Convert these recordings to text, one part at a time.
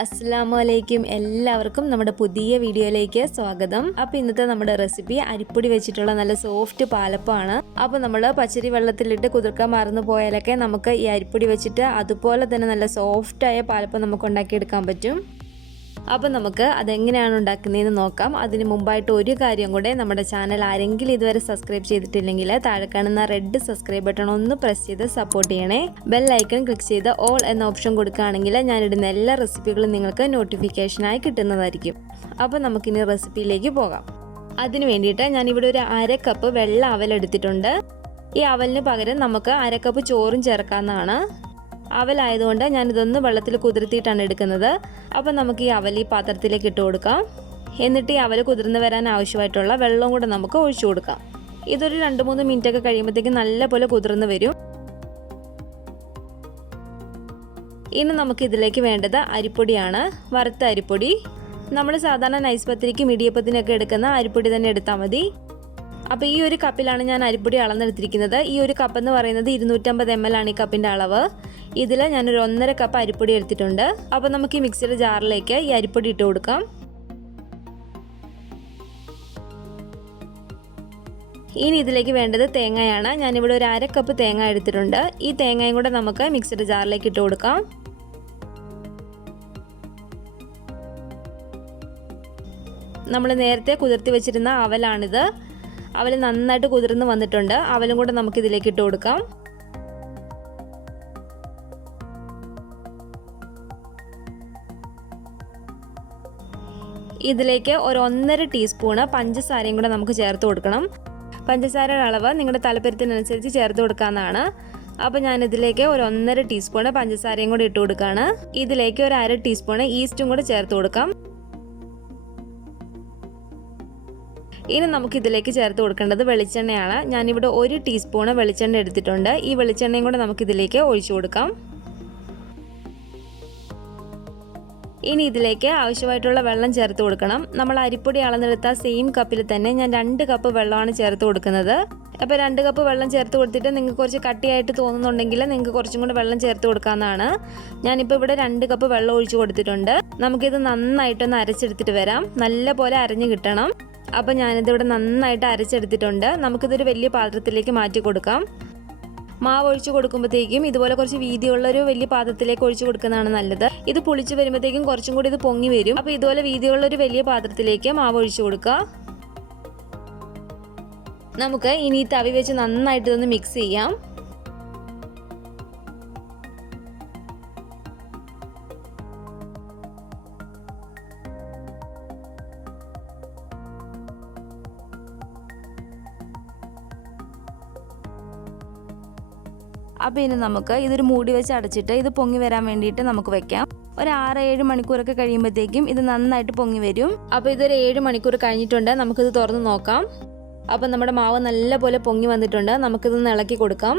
അസ്സലാമലൈക്കും എല്ലാവർക്കും നമ്മുടെ പുതിയ വീഡിയോയിലേക്ക് സ്വാഗതം. അപ്പോൾ ഇന്നത്തെ നമ്മുടെ റെസിപ്പി അരിപ്പൊടി വെച്ചിട്ടുള്ള നല്ല സോഫ്റ്റ് പാലപ്പമാണ്. അപ്പോൾ നമ്മൾ പച്ചരി വെള്ളത്തിലിട്ട് കുതിർക്കാൻ മറന്നു പോയാലൊക്കെ നമുക്ക് ഈ അരിപ്പൊടി വെച്ചിട്ട് അതുപോലെ തന്നെ നല്ല സോഫ്റ്റായ പാലപ്പം നമുക്ക് ഉണ്ടാക്കിയെടുക്കാൻ പറ്റും. അപ്പോൾ നമുക്ക് അതെങ്ങനെയാണ് ഉണ്ടാക്കുന്നതെന്ന് നോക്കാം. അതിന് മുമ്പായിട്ട് ഒരു കാര്യം കൂടെ, നമ്മുടെ ചാനൽ ആരെങ്കിലും ഇതുവരെ സബ്സ്ക്രൈബ് ചെയ്തിട്ടില്ലെങ്കിൽ താഴെ കാണുന്ന റെഡ് സബ്സ്ക്രൈബ് ബട്ടൺ ഒന്ന് പ്രസ് ചെയ്ത് സപ്പോർട്ട് ചെയ്യണേ. ബെൽ ഐക്കൺ ക്ലിക്ക് ചെയ്ത് ഓൾ എന്ന ഓപ്ഷൻ കൊടുക്കുകയാണെങ്കിൽ ഞാനിടുന്ന എല്ലാ റെസിപ്പികളും നിങ്ങൾക്ക് നോട്ടിഫിക്കേഷനായി കിട്ടുന്നതായിരിക്കും. അപ്പോൾ നമുക്കിനി റെസിപ്പിയിലേക്ക് പോകാം. അതിന് വേണ്ടിയിട്ട് ഞാനിവിടെ ഒരു 1/2 കപ്പ് വെള്ള അവൽ എടുത്തിട്ടുണ്ട്. ഈ അവലിന് പകരം നമുക്ക് 1/2 കപ്പ് ചോറും ചേർക്കാവുന്നതാണ്. അവലായതുകൊണ്ട് ഞാനിതൊന്ന് വെള്ളത്തിൽ കുതിർത്തിയിട്ടാണ് എടുക്കുന്നത്. അപ്പോൾ നമുക്ക് ഈ അവൽ ഈ പാത്രത്തിലേക്ക് ഇട്ട് കൊടുക്കാം. എന്നിട്ട് ഈ അവൽ കുതിർന്ന് വരാൻ ആവശ്യമായിട്ടുള്ള വെള്ളവും കൂടെ നമുക്ക് ഒഴിച്ചു കൊടുക്കാം. ഇതൊരു 2-3 മിനിറ്റൊക്കെ കഴിയുമ്പോഴത്തേക്കും നല്ലപോലെ കുതിർന്ന് വരും. ഇനി നമുക്ക് ഇതിലേക്ക് വേണ്ടത് അരിപ്പൊടിയാണ്. വറുത്ത അരിപ്പൊടി. നമ്മൾ സാധാരണ നൈസ് പത്തിരിക്കും ഇടിയപ്പത്തിനൊക്കെ എടുക്കുന്ന അരിപ്പൊടി തന്നെ എടുത്താൽ മതി. അപ്പോൾ ഈ ഒരു കപ്പിലാണ് ഞാൻ അരിപ്പൊടി അളന്നെടുത്തിരിക്കുന്നത്. ഈ ഒരു കപ്പ് എന്ന് പറയുന്നത് 250 ml ആണ് ഈ കപ്പിൻ്റെ അളവ്. ഇതിൽ ഞാനൊരു 1.5 കപ്പ് അരിപ്പൊടി എടുത്തിട്ടുണ്ട്. അപ്പോൾ നമുക്ക് ഈ മിക്സിയുടെ ജാറിലേക്ക് ഈ അരിപ്പൊടി ഇട്ട് കൊടുക്കാം. ഇനി ഇതിലേക്ക് വേണ്ടത് തേങ്ങയാണ്. ഞാനിവിടെ ഒരു 1/2 കപ്പ് തേങ്ങ എടുത്തിട്ടുണ്ട്. ഈ തേങ്ങയും കൂടെ നമുക്ക് മിക്സിയുടെ ജാറിലേക്ക് ഇട്ട് കൊടുക്കാം. നമ്മൾ നേരത്തെ കുതിർത്തി വെച്ചിരുന്ന അവലാണിത്. അവൽ നന്നായിട്ട് കുതിർന്ന് വന്നിട്ടുണ്ട്. അവലും കൂടെ നമുക്ക് ഇതിലേക്ക് ഇട്ട് കൊടുക്കാം. ഇതിലേക്ക് ഒരു 1.5 ടീസ്പൂണ് പഞ്ചസാരയും കൂടെ നമുക്ക് ചേർത്ത് കൊടുക്കണം. പഞ്ചസാരയുടെ അളവ് നിങ്ങളുടെ താല്പര്യത്തിനനുസരിച്ച് ചേർത്ത് കൊടുക്കാവുന്നതാണ്. അപ്പോൾ ഞാനിതിലേക്ക് ഒരു 1.5 ടീസ്പൂണ് പഞ്ചസാരയും കൂടെ ഇട്ട് കൊടുക്കുകയാണ്. ഇതിലേക്ക് ഒരു 1/2 ടീസ്പൂണ് ഈസ്റ്റും കൂടെ ചേർത്ത് കൊടുക്കാം. ഇനി നമുക്കിതിലേക്ക് ചേർത്ത് കൊടുക്കേണ്ടത് വെളിച്ചെണ്ണയാണ്. ഞാനിവിടെ 1 ടീസ്പൂണ് വെളിച്ചെണ്ണ എടുത്തിട്ടുണ്ട്. ഈ വെളിച്ചെണ്ണയും കൂടെ നമുക്കിതിലേക്ക് ഒഴിച്ചു കൊടുക്കാം. ഇനി ഇതിലേക്ക് ആവശ്യമായിട്ടുള്ള വെള്ളം ചേർത്ത് കൊടുക്കണം. നമ്മൾ അരിപ്പൊടി അളന്നെടുത്ത സെയിം കപ്പിൽ തന്നെ ഞാൻ 2 കപ്പ് വെള്ളമാണ് ചേർത്ത് കൊടുക്കുന്നത്. അപ്പോൾ 2 കപ്പ് വെള്ളം ചേർത്ത് കൊടുത്തിട്ട് നിങ്ങൾക്ക് കുറച്ച് കട്ടിയായിട്ട് തോന്നുന്നുണ്ടെങ്കിൽ നിങ്ങൾക്ക് കുറച്ചും കൂടെ വെള്ളം ചേർത്ത് കൊടുക്കാവുന്നതാണ്. ഞാനിപ്പോൾ ഇവിടെ 2 കപ്പ് വെള്ളം ഒഴിച്ചു കൊടുത്തിട്ടുണ്ട്. നമുക്കിത് നന്നായിട്ടൊന്ന് അരച്ചെടുത്തിട്ട് വരാം. നല്ല പോലെ അരഞ്ഞു കിട്ടണം. അപ്പോൾ ഞാനിതിവിടെ നന്നായിട്ട് അരച്ചെടുത്തിട്ടുണ്ട്. നമുക്കിതൊരു വലിയ പാത്രത്തിലേക്ക് മാറ്റി കൊടുക്കാം. മാവ് ഒഴിച്ചു കൊടുക്കുമ്പോഴത്തേക്കും ഇതുപോലെ കുറച്ച് വീതിയുള്ളൊരു വലിയ പാത്രത്തിലേക്ക് ഒഴിച്ചു കൊടുക്കുന്നതാണ് നല്ലത്. ഇത് പുളിച്ച് വരുമ്പോഴത്തേക്കും കുറച്ചും കൂടി ഇത് പൊങ്ങി വരും. അപ്പോൾ ഇതുപോലെ വീതിയുള്ളൊരു വലിയ പാത്രത്തിലേക്ക് മാവ് ഒഴിച്ചു കൊടുക്കുക. നമുക്ക് ഇനി തവി വെച്ച് നന്നായിട്ട് ഇതൊന്ന് മിക്സ് ചെയ്യാം. അപ്പോൾ ഇനി നമുക്ക് ഇതൊരു മൂടി വെച്ച് അടച്ചിട്ട് ഇത് പൊങ്ങി വരാൻ വേണ്ടിയിട്ട് നമുക്ക് വെക്കാം. ഒരു 6-7 മണിക്കൂറൊക്കെ കഴിയുമ്പോഴത്തേക്കും ഇത് നന്നായിട്ട് പൊങ്ങി വരും. അപ്പോൾ ഇതൊരു 7 മണിക്കൂർ കഴിഞ്ഞിട്ടുണ്ട്. നമുക്കിത് തുറന്ന് നോക്കാം. അപ്പോൾ നമ്മുടെ മാവ് നല്ലപോലെ പൊങ്ങി വന്നിട്ടുണ്ട്. നമുക്കിതൊന്ന് ഇളക്കി കൊടുക്കാം.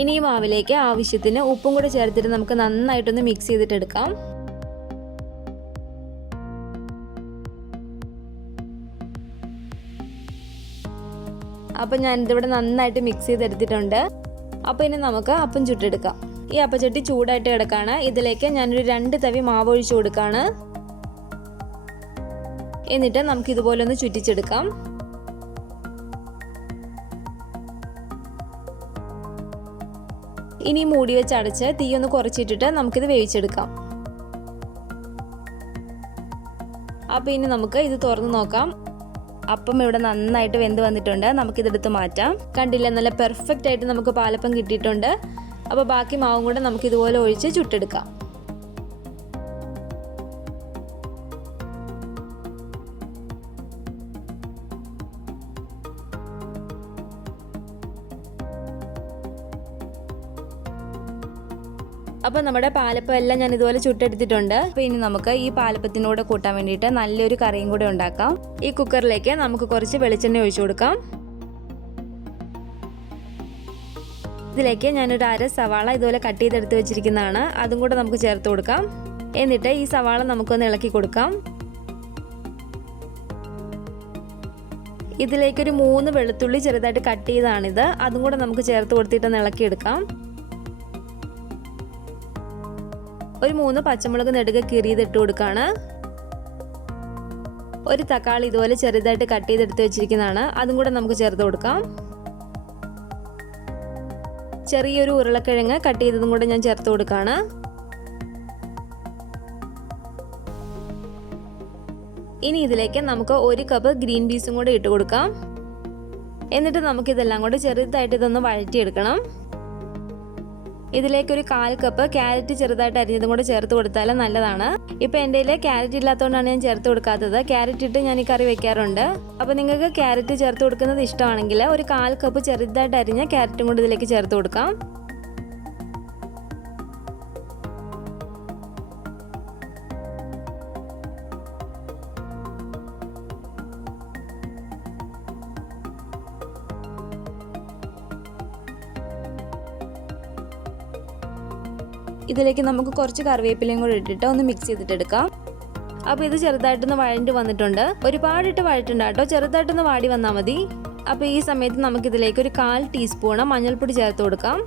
ഇനി ഈ മാവിലേക്ക് ആവശ്യത്തിന് ഉപ്പും കൂടെ ചേർത്തിട്ട് നമുക്ക് നന്നായിട്ടൊന്ന് മിക്സ് ചെയ്തിട്ട് എടുക്കാം. അപ്പം ഞാനിതിവിടെ നന്നായിട്ട് മിക്സ് ചെയ്തെടുത്തിട്ടുണ്ട്. അപ്പോൾ ഇനി നമുക്ക് അപ്പം ചുട്ടെടുക്കാം. ഈ അപ്പച്ചട്ടി ചൂടായിട്ട് കിടക്കാണ്. ഇതിലേക്ക് ഞാനൊരു 2 തവി മാവ് ഒഴിച്ചു കൊടുക്കുകയാണ്. എന്നിട്ട് നമുക്ക് ഇതുപോലെ ഒന്ന് ചുറ്റിച്ചെടുക്കാം. ഇനി മൂടി വെച്ച് അടച്ച് തീ ഒന്ന് കുറച്ചിട്ടിട്ട് നമുക്കിത് വേവിച്ചെടുക്കാം. അപ്പോൾ ഇനി നമുക്ക് ഇത് തുറന്ന് നോക്കാം. അപ്പം ഇവിടെ നന്നായിട്ട് വെന്ത് വന്നിട്ടുണ്ട്. നമുക്കിതെടുത്ത് മാറ്റാം. കണ്ടില്ല, നല്ല പെർഫെക്റ്റ് ആയിട്ട് നമുക്ക് പാലപ്പം കിട്ടിയിട്ടുണ്ട്. അപ്പോൾ ബാക്കി മാവും കൂടെ നമുക്കിതുപോലെ ഒഴിച്ച് ചുട്ടെടുക്കാം. അപ്പോൾ നമ്മുടെ പാലപ്പം എല്ലാം ഞാൻ ഇതുപോലെ ചുട്ടെടുത്തിട്ടുണ്ട്. അപ്പോൾ ഇനി നമുക്ക് ഈ പാലപ്പത്തിനോട് കൂട്ടാൻ വേണ്ടിയിട്ട് നല്ലൊരു കറിയും കൂടെ ഉണ്ടാക്കാം. ഈ കുക്കറിലേക്ക് നമുക്ക് കുറച്ച് വെളിച്ചെണ്ണ ഒഴിച്ചു കൊടുക്കാം. ഇതിലേക്ക് ഞാനൊരു 1/2 സവാള ഇതുപോലെ കട്ട് ചെയ്തെടുത്ത് വെച്ചിരിക്കുന്നതാണ്. അതും കൂടെ നമുക്ക് ചേർത്ത് കൊടുക്കാം. എന്നിട്ട് ഈ സവാള നമുക്കൊന്ന് ഇളക്കി കൊടുക്കാം. ഇതിലേക്കൊരു 3 വെളുത്തുള്ളി ചെറുതായിട്ട് കട്ട് ചെയ്തതാണിത്. അതും കൂടെ നമുക്ക് ചേർത്ത് കൊടുത്തിട്ട് ഇളക്കിയെടുക്കാം. ഒരു 3 പച്ചമുളക് നെടുകെ കീറിയതിട്ട് കൊടുക്കുകയാണ്. ഒരു തക്കാളി ഇതുപോലെ ചെറുതായിട്ട് കട്ട് ചെയ്തെടുത്ത് വെച്ചിരിക്കുന്നതാണ്. അതും കൂടെ നമുക്ക് ചേർത്ത് കൊടുക്കാം. ചെറിയൊരു ഉരുളക്കിഴങ്ങ് കട്ട് ചെയ്തതും കൂടെ ഞാൻ ചേർത്ത് കൊടുക്കുകയാണ്. ഇനി ഇതിലേക്ക് നമുക്ക് 1 കപ്പ് ഗ്രീൻ പീസും കൂടെ ഇട്ട് കൊടുക്കാം. എന്നിട്ട് നമുക്കിതെല്ലാം കൂടെ ചെറുതായിട്ട് ഇതൊന്ന് വഴറ്റിയെടുക്കണം. ഇതിലേക്ക് ഒരു 1/4 കപ്പ് ക്യാരറ്റ് ചെറുതായിട്ട് അരിഞ്ഞതും കൂടെ ചേർത്ത് കൊടുത്താൽ നല്ലതാണ്. ഇപ്പം എൻ്റെ കയ്യിൽ ക്യാരറ്റ് ഇല്ലാത്തതുകൊണ്ടാണ് ഞാൻ ചേർത്ത് കൊടുക്കാത്തത്. ക്യാരറ്റ് ഇട്ട് ഞാൻ ഈ കറി വെക്കാറുണ്ട്. അപ്പോൾ നിങ്ങൾക്ക് ക്യാരറ്റ് ചേർത്ത് കൊടുക്കുന്നത് ഇഷ്ടമാണെങ്കിൽ ഒരു 1/4 കപ്പ് ചെറുതായിട്ട് അരിഞ്ഞ ക്യാരറ്റും കൂടി ഇതിലേക്ക് ചേർത്ത് കൊടുക്കാം. ഇതിലേക്ക് നമുക്ക് കുറച്ച് കറിവേപ്പിലയും കൂടി ഇട്ടിട്ട് ഒന്ന് മിക്സ് ചെയ്തിട്ടെടുക്കാം. അപ്പോൾ ഇത് ചെറുതായിട്ടൊന്ന് വഴണ്ട് വന്നിട്ടുണ്ട്. ഒരുപാടിട്ട് വഴറ്റണ്ട കേട്ടോ, ചെറുതായിട്ടൊന്ന് വാടി വന്നാൽ മതി. അപ്പോൾ ഈ സമയത്ത് നമുക്കിതിലേക്ക് ഒരു 1/4 ടീസ്പൂൺ മഞ്ഞൾപ്പൊടി ചേർത്ത് കൊടുക്കാം.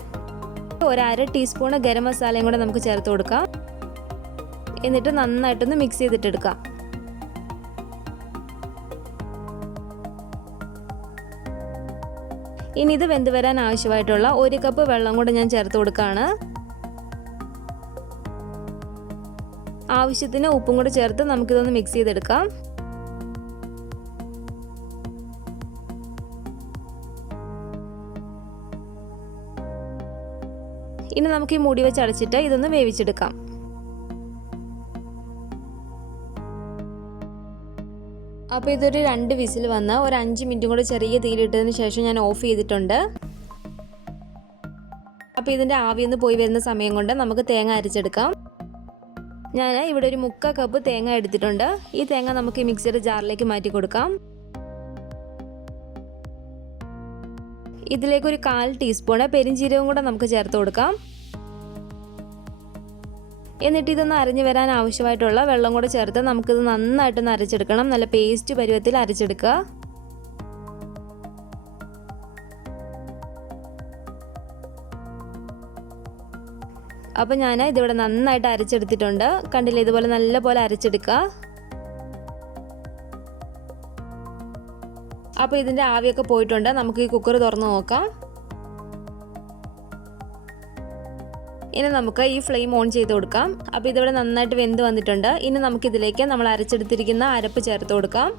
ഒരു 1/2 ടീസ്പൂൺ ഗരം മസാലയും കൂടെ നമുക്ക് ചേർത്ത് കൊടുക്കാം. എന്നിട്ട് നന്നായിട്ടൊന്ന് മിക്സ് ചെയ്തിട്ടെടുക്കാം. ഇനി ഇത് വെന്ത് വരാൻ ആവശ്യമായിട്ടുള്ള 1 കപ്പ് വെള്ളം കൂടെ ഞാൻ ചേർത്ത് കൊടുക്കുകയാണ്. ആവശ്യത്തിന് ഉപ്പും കൂടെ ചേർത്ത് നമുക്കിതൊന്ന് മിക്സ് ചെയ്തെടുക്കാം. ഇനി നമുക്ക് ഈ മൂടി വെച്ച് അടച്ചിട്ട് ഇതൊന്ന് വേവിച്ചെടുക്കാം. അപ്പോൾ ഇതൊരു 2 വിസിൽ വന്ന് ഒരു 5 മിനിറ്റും കൂടെ ചെറിയ തീയിലിട്ടതിന് ശേഷം ഞാൻ ഓഫ് ചെയ്തിട്ടുണ്ട്. അപ്പോൾ ഇതിൻ്റെ ആവിയൊന്ന് പോയി വരുന്ന സമയം കൊണ്ട് നമുക്ക് തേങ്ങ അരച്ചെടുക്കാം. ഞാൻ ഇവിടെ ഒരു 3/4 കപ്പ് തേങ്ങ എടുത്തിട്ടുണ്ട്. ഈ തേങ്ങ നമുക്ക് ഈ മിക്സിയുടെ ജാറിലേക്ക് മാറ്റി കൊടുക്കാം. ഇതിലേക്ക് ഒരു 1/4 ടീസ്പൂൺ പെരിഞ്ജീരകവും കൂടെ നമുക്ക് ചേർത്ത് കൊടുക്കാം. എന്നിട്ട് ഇതൊന്ന് അരഞ്ഞു വരാൻ ആവശ്യമായിട്ടുള്ള വെള്ളം കൂടെ ചേർത്ത് നമുക്കിത് നന്നായിട്ടൊന്ന് അരച്ചെടുക്കണം. നല്ല പേസ്റ്റ് പരുവത്തിൽ അരച്ചെടുക്കുക. അപ്പോൾ ഞാൻ ഇതിവിടെ നന്നായിട്ട് അരച്ചെടുത്തിട്ടുണ്ട്. കണ്ടില്ലേ, ഇതുപോലെ നല്ല പോലെ അരച്ചെടുക്കുക. അപ്പോൾ ഇതിൻ്റെ ആവിയൊക്കെ പോയിട്ടുണ്ട്. നമുക്ക് ഈ കുക്കർ തുറന്ന് നോക്കാം. ഇനി നമുക്ക് ഈ ഫ്ലെയിം ഓൺ ചെയ്ത് കൊടുക്കാം. അപ്പോൾ ഇതിവിടെ നന്നായിട്ട് വെന്ത് വന്നിട്ടുണ്ട്. ഇനി നമുക്കിതിലേക്ക് നമ്മൾ അരച്ചെടുത്തിരിക്കുന്ന അരപ്പ് ചേർത്ത് കൊടുക്കാം.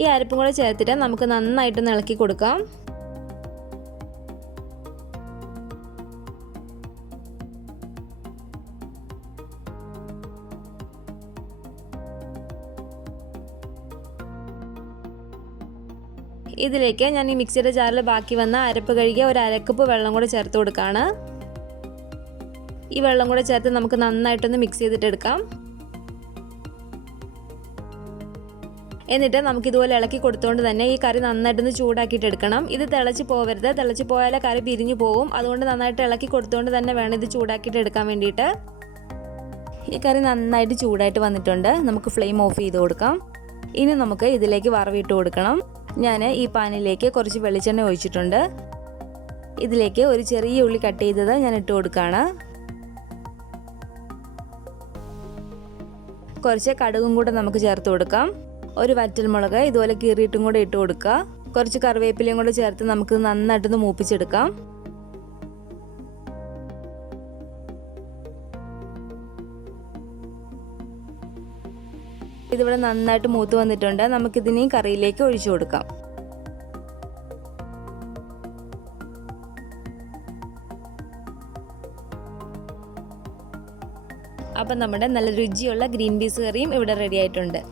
ഈ അരപ്പും കൂടെ ചേർത്തിട്ട് നമുക്ക് നന്നായിട്ടൊന്ന് ഇളക്കി കൊടുക്കാം. ഇതിലേക്ക് ഞാൻ ഈ മിക്സിയുടെ ജാറിൽ ബാക്കി വന്ന അരപ്പ് കഴുകിയ ഒരു 1/2 കപ്പ് വെള്ളം കൂടെ ചേർത്ത് കൊടുക്കുകയാണ്. ഈ വെള്ളം കൂടെ ചേർത്ത് നമുക്ക് നന്നായിട്ടൊന്ന് മിക്സ് ചെയ്തിട്ടെടുക്കാം. എന്നിട്ട് നമുക്കിതുപോലെ ഇളക്കി കൊടുത്തുകൊണ്ട് തന്നെ ഈ കറി നന്നായിട്ടൊന്ന് ചൂടാക്കിയിട്ട് എടുക്കണം. ഇത് തിളച്ച് പോവരുത്, തിളച്ച് പോയാലേ കറി പിരിഞ്ഞു പോവും. അതുകൊണ്ട് നന്നായിട്ട് ഇളക്കി കൊടുത്തുകൊണ്ട് തന്നെ വേണം ഇത് ചൂടാക്കിയിട്ട് എടുക്കാൻ വേണ്ടിയിട്ട്. ഈ കറി നന്നായിട്ട് ചൂടായിട്ട് വന്നിട്ടുണ്ട്. നമുക്ക് ഫ്ലെയിം ഓഫ് ചെയ്ത് കൊടുക്കാം. ഇനി നമുക്ക് ഇതിലേക്ക് വറവിട്ട് കൊടുക്കണം. ഞാൻ ഈ പാനിലേക്ക് കുറച്ച് വെളിച്ചെണ്ണ ഒഴിച്ചിട്ടുണ്ട്. ഇതിലേക്ക് ഒരു ചെറിയ ഉള്ളി കട്ട് ചെയ്തത് ഞാൻ ഇട്ട് കൊടുക്കുകയാണ്. കുറച്ച് കടുകും കൂടെ നമുക്ക് ചേർത്ത് കൊടുക്കാം. ഒരു വറ്റൽമുളക് ഇതുപോലെ കീറിയിട്ടും കൂടെ ഇട്ട് കൊടുക്കുക. കുറച്ച് കറിവേപ്പിലയും കൂടെ ചേർത്ത് നമുക്ക് നന്നായിട്ടൊന്ന് മൂപ്പിച്ചെടുക്കാം. ഇതിവിടെ നന്നായിട്ട് മൂത്ത് വന്നിട്ടുണ്ട്. നമുക്കിതിനെ കറിയിലേക്ക് ഒഴിച്ചു കൊടുക്കാം. അപ്പം നമ്മുടെ നല്ല രുചിയുള്ള ഗ്രീൻ പീസ് കറിയും ഇവിടെ റെഡി ആയിട്ടുണ്ട്.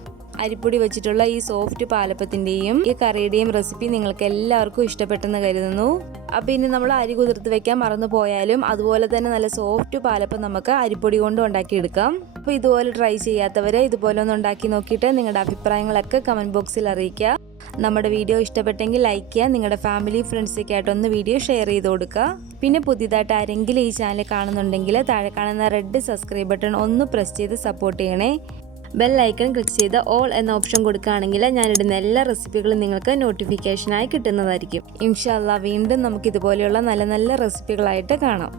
അരിപ്പൊടി വെച്ചിട്ടുള്ള ഈ സോഫ്റ്റ് പാലപ്പത്തിൻ്റെയും ഈ കറിയുടെയും റെസിപ്പി നിങ്ങൾക്ക് എല്ലാവർക്കും ഇഷ്ടപ്പെട്ടെന്ന് കരുതുന്നു. അപ്പോൾ ഇനി നമ്മൾ അരി കുതിർത്ത് വെക്കാൻ മറന്നു പോയാലും അതുപോലെ തന്നെ നല്ല സോഫ്റ്റ് പാലപ്പം നമുക്ക് അരിപ്പൊടി കൊണ്ട് ഉണ്ടാക്കിയെടുക്കാം. അപ്പോൾ ഇതുപോലെ ട്രൈ ചെയ്യാത്തവരെ ഇതുപോലെ ഒന്ന് ഉണ്ടാക്കി നോക്കിയിട്ട് നിങ്ങളുടെ അഭിപ്രായങ്ങളൊക്കെ കമൻറ്റ് ബോക്സിൽ അറിയിക്കുക. നമ്മുടെ വീഡിയോ ഇഷ്ടപ്പെട്ടെങ്കിൽ ലൈക്ക് ചെയ്യുക, നിങ്ങളുടെ ഫാമിലി ഫ്രണ്ട്സൊക്കെ ആയിട്ടൊന്ന് വീഡിയോ ഷെയർ ചെയ്ത് കൊടുക്കുക. പിന്നെ പുതിയതായിട്ട് ആരെങ്കിലും ഈ ചാനൽ കാണുന്നുണ്ടെങ്കിൽ താഴെ കാണുന്ന റെഡ് സബ്സ്ക്രൈബ് ബട്ടൺ ഒന്ന് പ്രസ് ചെയ്ത് സപ്പോർട്ട് ചെയ്യണേ. ബെൽ ഐക്കൺ ക്ലിക്ക് ചെയ്ത് ഓൾ എന്ന ഓപ്ഷൻ കൊടുക്കുകയാണെങ്കിൽ ഞാനിടുന്ന എല്ലാ റെസിപ്പികളും നിങ്ങൾക്ക് നോട്ടിഫിക്കേഷനായി കിട്ടുന്നതായിരിക്കും. ഇൻഷാ അല്ലാഹ് വീണ്ടും നമുക്ക് ഇതുപോലെയുള്ള നല്ല നല്ല റെസിപ്പികളായിട്ട് കാണാം.